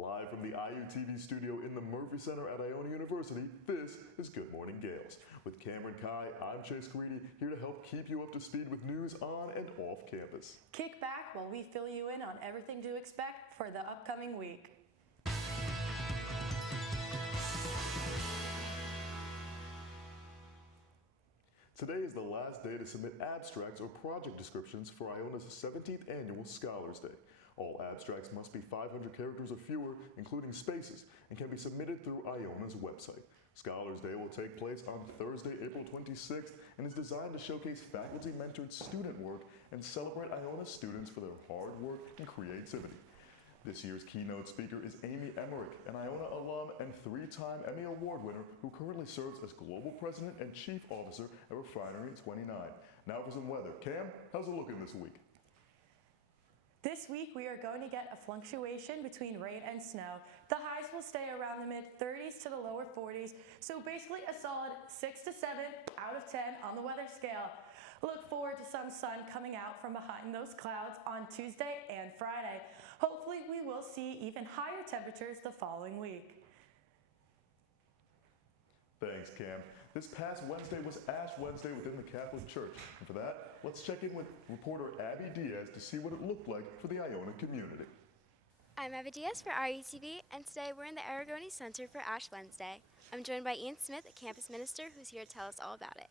Live from the IUTV studio in the Murphy Center at Iona University, this is Good Morning Gaels. With Cameron Caie, I'm Caridi, here to help keep you up to speed with news on and off campus. Kick back while we fill you in on everything to expect for the upcoming week. Today is the last day to submit abstracts or project descriptions for Iona's 17th Annual Scholars Day. All abstracts must be 500 characters or fewer, including spaces, and can be submitted through Iona's website. Scholars Day will take place on Thursday, April 26th, and is designed to showcase faculty-mentored student work and celebrate Iona students for their hard work and creativity. This year's keynote speaker is Amy Amari, an Iona alum and three-time Emmy Award winner who currently serves as Global President and Chief Officer at Refinery 29. Now for some weather. Cam, how's it looking this week? This week, we are going to get a fluctuation between rain and snow. The highs will stay around the mid-30s to the lower 40s, so basically a solid 6 to 7 out of 10 on the weather scale. Look forward to some sun coming out from behind those clouds on Tuesday and Friday. Hopefully, we will see even higher temperatures the following week. Thanks, Cam. This past Wednesday was Ash Wednesday within the Catholic Church. And for that, let's check in with reporter Abby Diaz to see what it looked like for the Iona community. I'm Abby Diaz for RUTV, and today we're in the Aragoni Center for Ash Wednesday. I'm joined by Ian Smith, a campus minister, who's here to tell us all about it.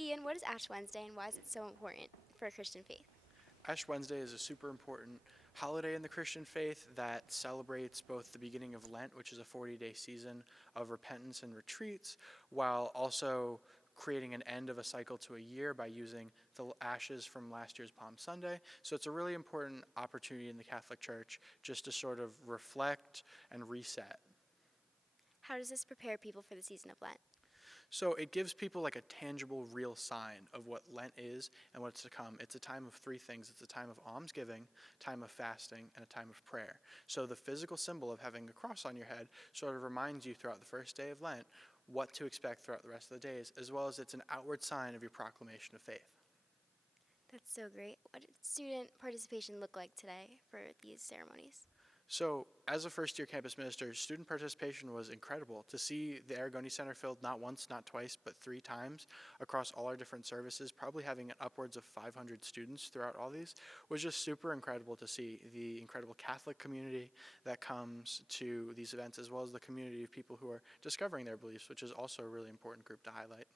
Ian, what is Ash Wednesday and why is it so important for a Christian faith? Ash Wednesday is a super important holiday in the Christian faith that celebrates both the beginning of Lent, which is a 40-day season of repentance and retreats, while also creating an end of a cycle to a year by using the ashes from last year's Palm Sunday. So it's a really important opportunity in the Catholic Church just to sort of reflect and reset. How does this prepare people for the season of Lent? So it gives people like a tangible, real sign of what Lent is and what's to come. It's a time of three things. It's a time of almsgiving, time of fasting, and a time of prayer. So the physical symbol of having a cross on your head sort of reminds you throughout the first day of Lent what to expect throughout the rest of the days, as well as it's an outward sign of your proclamation of faith. That's so great. What did student participation look like today for these ceremonies? So, as a first-year campus minister, student participation was incredible. To see the Aragoni Center filled not once, not twice, but 3 times across all our different services, probably having upwards of 500 students throughout all these, was just super incredible to see the incredible Catholic community that comes to these events, as well as the community of people who are discovering their beliefs, which is also a really important group to highlight.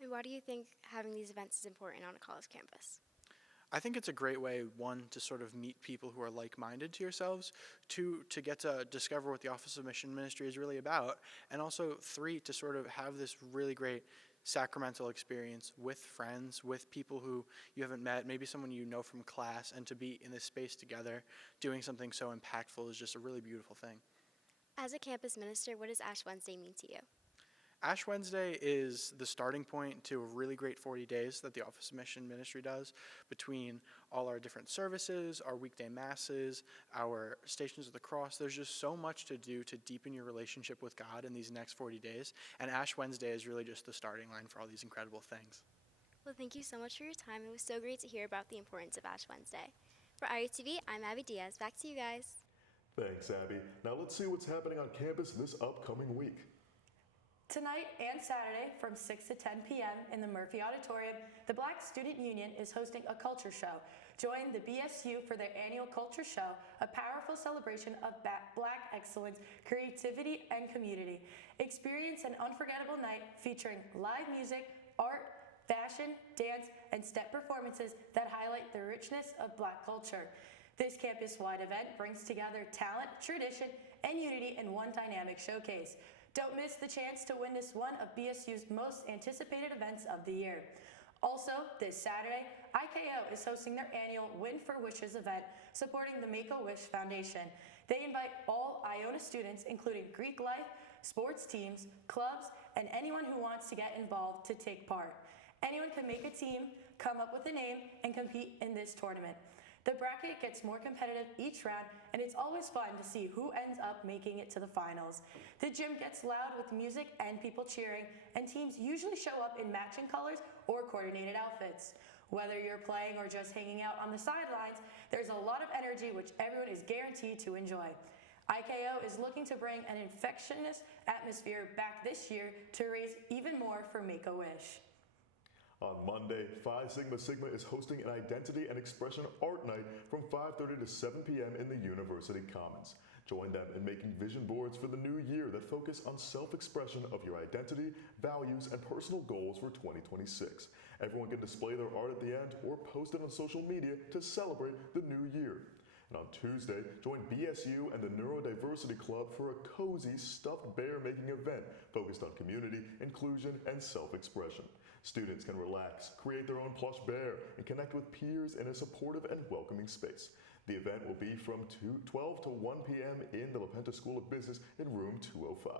And why do you think having these events is important on a college campus? I think it's a great way, one, to sort of meet people who are like-minded to yourselves, 2, to get to discover what the Office of Mission Ministry is really about, and also 3, to sort of have this really great sacramental experience with friends, with people who you haven't met, maybe someone you know from class, and to be in this space together doing something so impactful is just a really beautiful thing. As a campus minister, what does Ash Wednesday mean to you? Ash Wednesday is the starting point to a really great 40 days that the Office of Mission Ministry does between all our different services, our weekday masses, our Stations of the Cross. There's just so much to do to deepen your relationship with God in these next 40 days, and Ash Wednesday is really just the starting line for all these incredible things. Well, thank you so much for your time. It was so great to hear about the importance of Ash Wednesday. For RUTV, I'm Abby Diaz. Back to you guys. Thanks, Abby. Now let's see what's happening on campus this upcoming week. Tonight and Saturday from 6 to 10 p.m. in the Murphy Auditorium, the Black Student Union is hosting a culture show. Join the BSU for their annual culture show, a powerful celebration of Black excellence, creativity, and community. Experience an unforgettable night featuring live music, art, fashion, dance, and step performances that highlight the richness of Black culture. This campus-wide event brings together talent, tradition, and unity in one dynamic showcase. Don't miss the chance to witness one of BSU's most anticipated events of the year. Also, this Saturday, IKO is hosting their annual Win for Wishes event, supporting the Make-A-Wish Foundation. They invite all Iona students, including Greek life, sports teams, clubs, and anyone who wants to get involved to take part. Anyone can make a team, come up with a name, and compete in this tournament. The bracket gets more competitive each round, and it's always fun to see who ends up making it to the finals. The gym gets loud with music and people cheering, and teams usually show up in matching colors or coordinated outfits. Whether you're playing or just hanging out on the sidelines, there's a lot of energy which everyone is guaranteed to enjoy. IKO is looking to bring an infectious atmosphere back this year to raise even more for Make-A-Wish. On Monday, Phi Sigma Sigma is hosting an Identity and Expression Art Night from 5:30 to 7 p.m. in the University Commons. Join them in making vision boards for the new year that focus on self-expression of your identity, values, and personal goals for 2026. Everyone can display their art at the end or post it on social media to celebrate the new year. And on Tuesday, join BSU and the Neurodiversity Club for a cozy stuffed bear making event focused on community, inclusion, and self-expression. Students can relax, create their own plush bear, and connect with peers in a supportive and welcoming space. The event will be from 12 to 1 p.m. in the La Penta School of Business in room 205.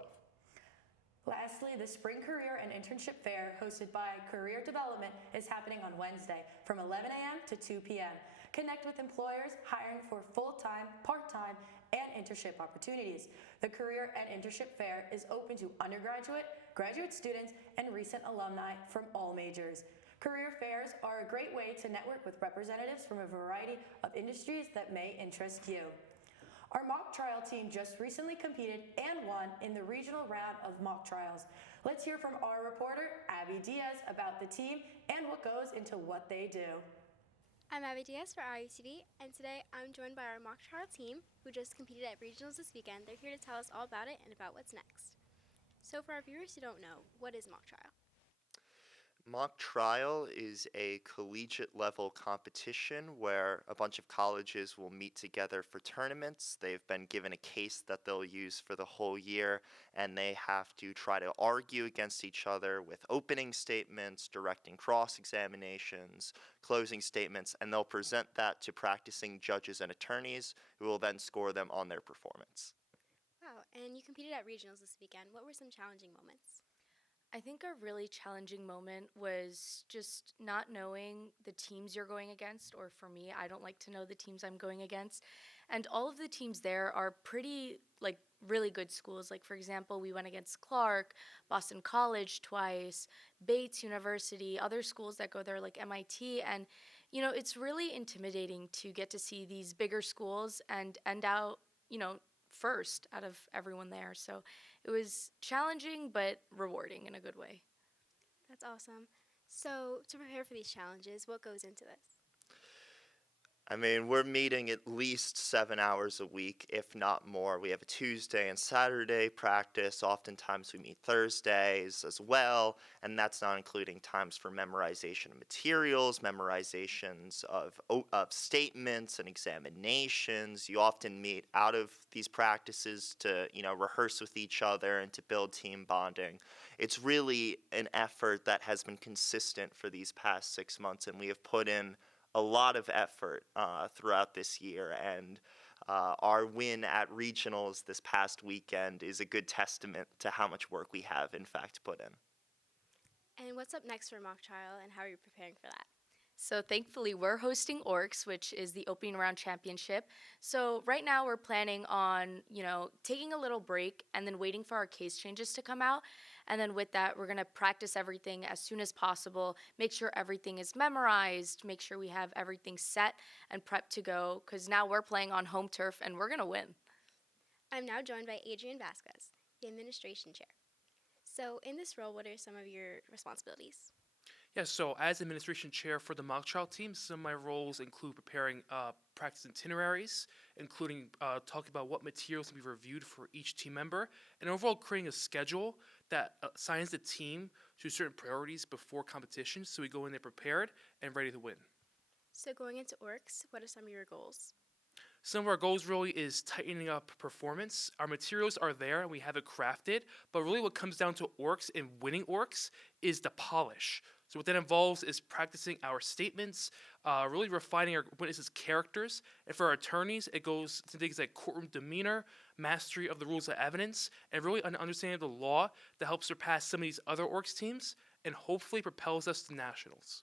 Lastly, the Spring Career and Internship Fair hosted by Career Development is happening on Wednesday from 11 a.m. to 2 p.m. Connect with employers hiring for full-time, part-time, and internship opportunities. The Career and Internship Fair is open to undergraduate, graduate students, and recent alumni from all majors. Career fairs are a great way to network with representatives from a variety of industries that may interest you. Our mock trial team just recently competed and won in the regional round of mock trials. Let's hear from our reporter, Abby Diaz, about the team and what goes into what they do. I'm Abby Diaz for RUTV, and today I'm joined by our mock trial team who just competed at regionals this weekend. They're here to tell us all about it and about what's next. So for our viewers who don't know, what is mock trial? Mock trial is a collegiate level competition where a bunch of colleges will meet together for tournaments. They've been given a case that they'll use for the whole year, and they have to try to argue against each other with opening statements, directing cross examinations, closing statements, and they'll present that to practicing judges and attorneys who will then score them on their performance. Wow, and you competed at regionals this weekend. What were some challenging moments? I think a really challenging moment was just not knowing the teams you're going against, or for me, I don't like to know the teams I'm going against. And all of the teams there are pretty, really good schools. Like, for example, we went against Clark, Boston College twice, Bates University, other schools that go there like MIT. And, it's really intimidating to get to see these bigger schools and end out, first out of everyone there. So it was challenging but rewarding in a good way. That's awesome. So to prepare for these challenges, what goes into this? We're meeting at least 7 hours a week, if not more. We have a Tuesday and Saturday practice. Oftentimes we meet Thursdays as well, and that's not including times for memorization of materials, memorizations of statements and examinations. You often meet out of these practices to, rehearse with each other and to build team bonding. It's really an effort that has been consistent for these past 6 months, and we have put in a lot of effort throughout this year, and our win at regionals this past weekend is a good testament to how much work we have, in fact, put in. And what's up next for mock trial, and how are you preparing for that? So thankfully, we're hosting Orcs, which is the opening round championship. So right now we're planning on, taking a little break and then waiting for our case changes to come out. And then with that, we're going to practice everything as soon as possible, make sure everything is memorized, make sure we have everything set and prepped to go, because now we're playing on home turf and we're going to win. I'm now joined by Adrian Vasquez, the administration chair. So in this role, what are some of your responsibilities? Yeah, so as administration chair for the mock trial team, some of my roles include preparing practice itineraries, including talking about what materials to be reviewed for each team member, and overall creating a schedule that assigns the team to certain priorities before competition, so we go in there prepared and ready to win. So going into Orcs, what are some of your goals? Some of our goals really is tightening up performance. Our materials are there and we have it crafted, but really what comes down to Orcs and winning Orcs is the polish. So what that involves is practicing our statements, really refining our witnesses' characters. And for our attorneys, it goes to things like courtroom demeanor, mastery of the rules of evidence, and really an understanding of the law that helps surpass some of these other Orcs teams and hopefully propels us to nationals.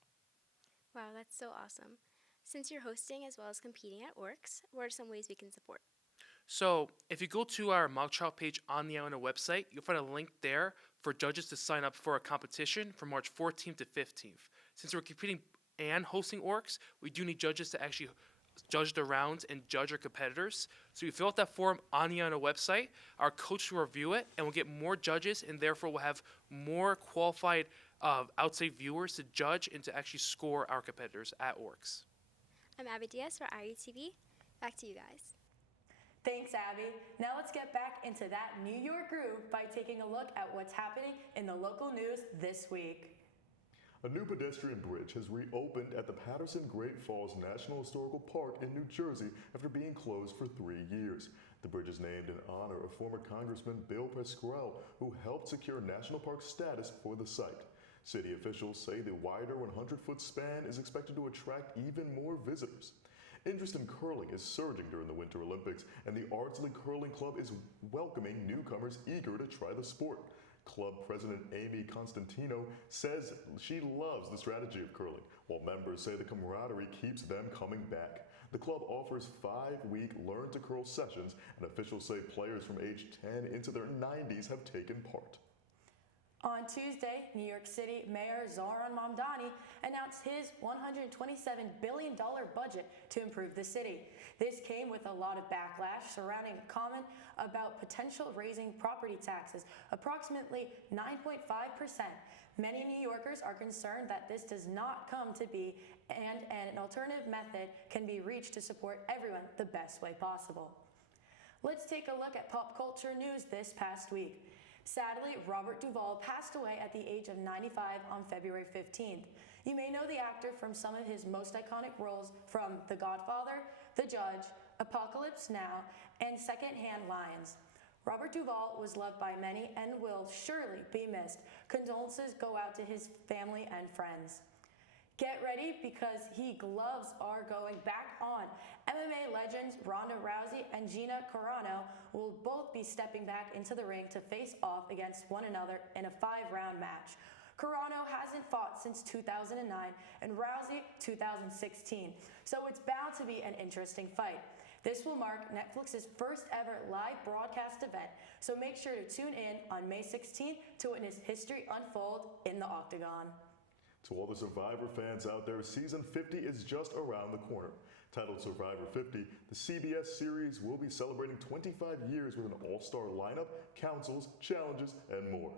Wow, that's so awesome. Since you're hosting as well as competing at Orcs, what are some ways we can support? So if you go to our mock trial page on the Iona website, you'll find a link there for judges to sign up for a competition from March 14th to 15th. Since we're competing and hosting Orcs, we do need judges to actually judge the rounds, and judge our competitors. So we fill out that form on the Iona website. Our coach will review it, and we'll get more judges, and therefore we'll have more qualified outside viewers to judge and to actually score our competitors at Orcs. I'm Abby Diaz for RUTV. Back to you guys. Thanks, Abby. Now let's get back into that New York groove by taking a look at what's happening in the local news this week. A new pedestrian bridge has reopened at the Patterson-Great Falls National Historical Park in New Jersey after being closed for 3 years. The bridge is named in honor of former Congressman Bill Pascrell, who helped secure national park status for the site. City officials say the wider 100-foot span is expected to attract even more visitors. Interest in curling is surging during the Winter Olympics, and the Ardsley Curling Club is welcoming newcomers eager to try the sport. Club President Amy Constantino says she loves the strategy of curling, while members say the camaraderie keeps them coming back. The club offers 5-week Learn to Curl sessions, and officials say players from age 10 into their 90s have taken part. On Tuesday, New York City Mayor Zohran Mamdani announced his $127 billion budget to improve the city. This came with a lot of backlash surrounding a comment about potential raising property taxes, approximately 9.5%. Many New Yorkers are concerned that this does not come to be and an alternative method can be reached to support everyone the best way possible. Let's take a look at pop culture news this past week. Sadly, Robert Duvall passed away at the age of 95 on February 15th. You may know the actor from some of his most iconic roles from The Godfather, The Judge, Apocalypse Now, and Secondhand Lions. Robert Duvall was loved by many and will surely be missed. Condolences go out to his family and friends. Get ready because heat gloves are going back on. MMA legends Ronda Rousey and Gina Carano will both be stepping back into the ring to face off against one another in a 5-round match. Carano hasn't fought since 2009 and Rousey 2016, so it's bound to be an interesting fight. This will mark Netflix's first ever live broadcast event, so make sure to tune in on May 16th to witness history unfold in the Octagon. To all the Survivor fans out there, season 50 is just around the corner. Titled Survivor 50, the CBS series will be celebrating 25 years with an all-star lineup, councils, challenges, and more.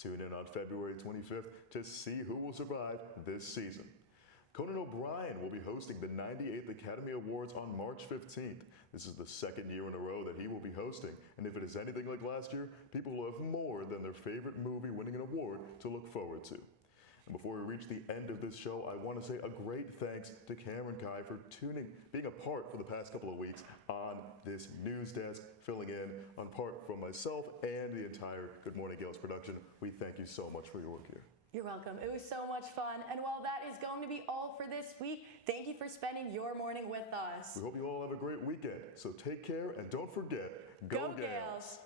Tune in on February 25th to see who will survive this season. Conan O'Brien will be hosting the 98th Academy Awards on March 15th. This is the second year in a row that he will be hosting, and if it is anything like last year, people will have more than their favorite movie winning an award to look forward to. And before we reach the end of this show, I want to say a great thanks to Caie for being a part for the past couple of weeks on this news desk, filling in on part from myself and the entire Good Morning Gaels production. We thank you so much for your work here. You're welcome. It was so much fun. And while that is going to be all for this week, thank you for spending your morning with us. We hope you all have a great weekend. So take care and don't forget, Go Gaels!